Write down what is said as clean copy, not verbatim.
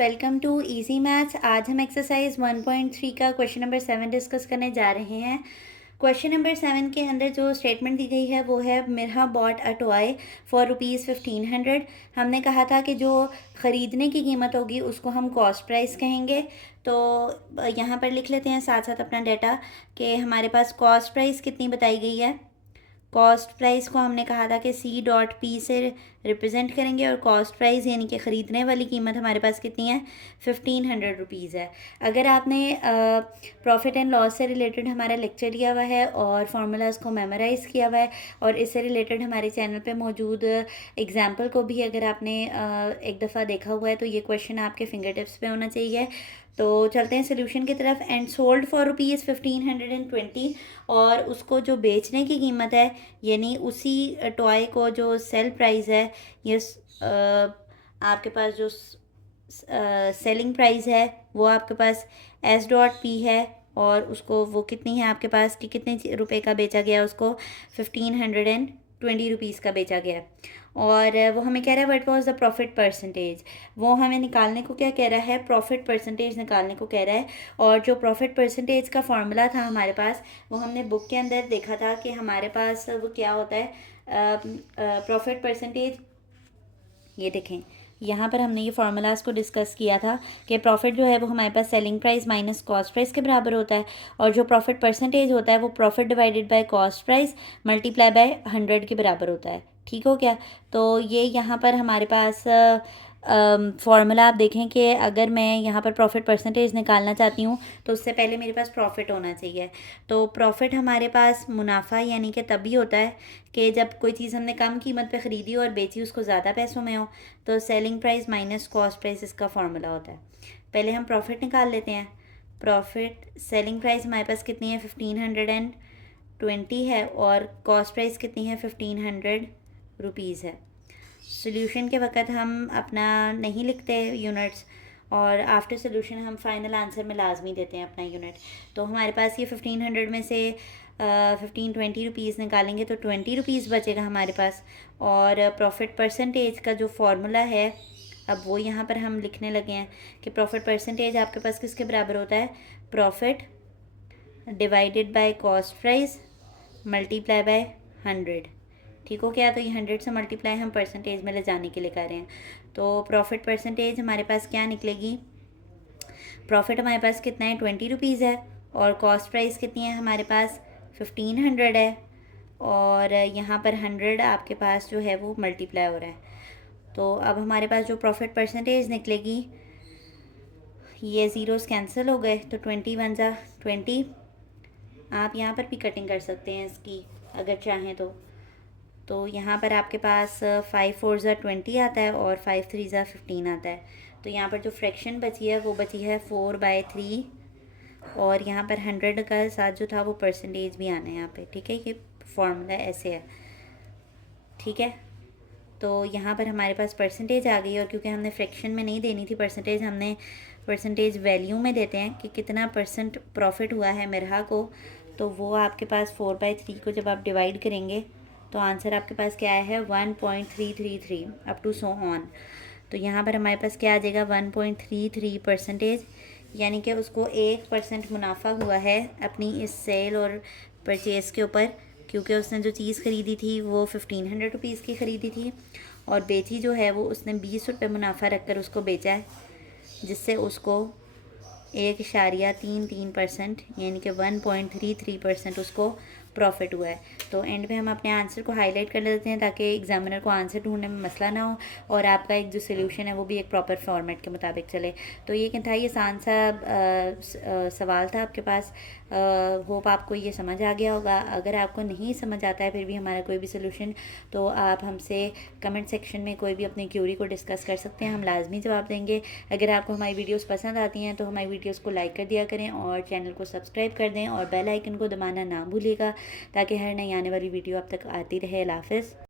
Welcome to easy maths. आज हम exercise 1.3 का क्वेश्चन नंबर 7 डिस्कस करने जा रहे हैं। क्वेश्चन नंबर 7 के अंदर जो स्टेटमेंट दी गई है वो है Mirha bought a toy for ₹1500। हमने कहा था कि जो ख़रीदने की कीमत होगी उसको हम कॉस्ट प्राइस कहेंगे। तो यहाँ पर लिख लेते हैं साथ साथ अपना डाटा कि हमारे पास कॉस्ट प्राइस कितनी बताई गई है। कॉस्ट प्राइस को हमने कहा था कि C.P से रिप्रेजेंट करेंगे और कॉस्ट प्राइस यानी कि ख़रीदने वाली कीमत हमारे पास कितनी है, ₹1500 है। अगर आपने प्रॉफिट एंड लॉस से रिलेटेड हमारा लेक्चर लिया हुआ है और फार्मूलाज को मेमोराइज़ किया हुआ है और इससे रिलेटेड हमारे चैनल पे मौजूद एग्जाम्पल को भी अगर आपने एक दफ़ा देखा हुआ है तो ये क्वेश्चन आपके फिंगर टिप्स पे होना चाहिए। तो चलते हैं सोल्यूशन की तरफ। एंड सोल्ड फॉर ₹1520 और उसको जो बेचने की कीमत है यानी उसी टॉय को जो सेल प्राइस है ये आपके पास जो सेलिंग प्राइस है वो आपके पास S.P है और उसको वो कितनी है आपके पास कि कितने रुपए का बेचा गया, उसको ₹1520 का बेचा गया। और वो हमें कह रहा है what was the profit percentage, वो हमें निकालने को क्या कह रहा है, प्रॉफिट परसेंटेज निकालने को कह रहा है। और जो प्रॉफिट परसेंटेज का फार्मूला था हमारे पास वो हमने बुक के अंदर देखा था कि हमारे पास वो क्या होता है, प्रॉफिट परसेंटेज। ये देखें यहाँ पर हमने ये फार्मूलाज को डिस्कस किया था कि प्रॉफिट जो है वो हमारे पास selling price minus cost price के बराबर होता है और जो प्रॉफिट परसेंटेज होता है वो profit divided by cost price multiply by 100 के बराबर होता है। ठीक हो गया। तो ये यहाँ पर हमारे पास फार्मूला आप देखें कि अगर मैं यहाँ पर प्रॉफिट परसेंटेज निकालना चाहती हूँ तो उससे पहले मेरे पास प्रॉफिट होना चाहिए। तो प्रॉफिट हमारे पास मुनाफा यानी कि तभी होता है कि जब कोई चीज़ हमने कम कीमत पे ख़रीदी और बेची उसको ज़्यादा पैसों में हो। तो selling price minus cost price इसका फार्मूला होता है। पहले हम प्रॉफिट निकाल लेते हैं। प्रॉफिट सेलिंग प्राइस हमारे पास कितनी है, 1520 है और कॉस्ट प्राइस कितनी है, ₹1500 है। सोल्यूशन के वक्त हम अपना नहीं लिखते यूनिट्स और आफ्टर सोल्यूशन हम फाइनल आंसर में लाजमी देते हैं अपना यूनिट। तो हमारे पास ये 1500 में से 1520 निकालेंगे तो ₹20 बचेगा हमारे पास। और प्रॉफिट परसेंटेज का जो फार्मूला है अब वो यहाँ पर हम लिखने लगे हैं कि प्रॉफिट परसेंटेज आपके पास किसके बराबर होता है, profit divided by cost price multiply by 100। ठीक हो गया। तो ये 100 से मल्टीप्लाई हम परसेंटेज में ले जाने के लिए कर रहे हैं। तो प्रॉफिट परसेंटेज हमारे पास क्या निकलेगी, प्रॉफिट हमारे पास कितना है, ₹20 है और कॉस्ट प्राइस कितनी है हमारे पास, 1500 है और यहाँ पर 100 आपके पास जो है वो मल्टीप्लाई हो रहा है। तो अब हमारे पास जो प्रॉफिट परसेंटेज निकलेगी, ये ज़ीरोस कैंसिल हो गए तो 20 1 जा 20। आप यहाँ पर भी कटिंग कर सकते हैं इसकी अगर चाहें तो यहाँ पर आपके पास 5 4 ज़ा 20 आता है और 5 3 ज़ा 15 आता है। तो यहाँ पर जो फ्रैक्शन बची है वो बची है 4/3 और यहाँ पर 100 का साथ जो था वो परसेंटेज भी आना है यहाँ पे। ठीक है, ये फॉर्मूला ऐसे है। ठीक है, तो यहाँ पर हमारे पास परसेंटेज आ गई और क्योंकि हमने फ्रैक्शन में नहीं देनी थी परसेंटेज, हमने परसेंटेज वैल्यू में देते हैं कि कितना परसेंट प्रॉफिट हुआ है मिरहा को। तो वो आपके पास 4/3 को जब आप डिवाइड करेंगे तो आंसर आपके पास क्या आया है, 1.333 अप टू सो ऑन। तो यहाँ पर हमारे पास क्या आ जाएगा, 1.33% यानी कि उसको 1% मुनाफा हुआ है अपनी इस सेल और परचेज़ के ऊपर, क्योंकि उसने जो चीज़ ख़रीदी थी वो 1500 की ख़रीदी थी और बेची जो है वो उसने 20 रुपये मुनाफा रख कर उसको बेचा है, जिससे उसको 1.33% यानी कि 1.33% उसको प्रॉफिट हुआ है। तो एंड में हम अपने आंसर को हाईलाइट कर लेते हैं ताकि एग्जामिनर को आंसर ढूंढने में मसला ना हो और आपका एक जो सोल्यूशन है वो भी एक प्रॉपर फॉर्मेट के मुताबिक चले। तो ये क्या था, ये आसान सा सवाल था आपके पास। होप आपको ये समझ आ गया होगा। अगर आपको नहीं समझ आता है फिर भी हमारा कोई भी सोल्यूशन, तो आप हमसे कमेंट सेक्शन में कोई भी अपनी क्यूरी को डिस्कस कर सकते हैं, हम लाजमी जवाब देंगे। अगर आपको हमारी वीडियोस पसंद आती हैं तो हमारी वीडियोस को लाइक कर दिया करें और चैनल को सब्सक्राइब कर दें और बेल आइकन को दबाना ना भूलिएगा ताकि हर नई आने वाली वीडियो अब तक आती रहे। अल्लाह हाफ़िज़।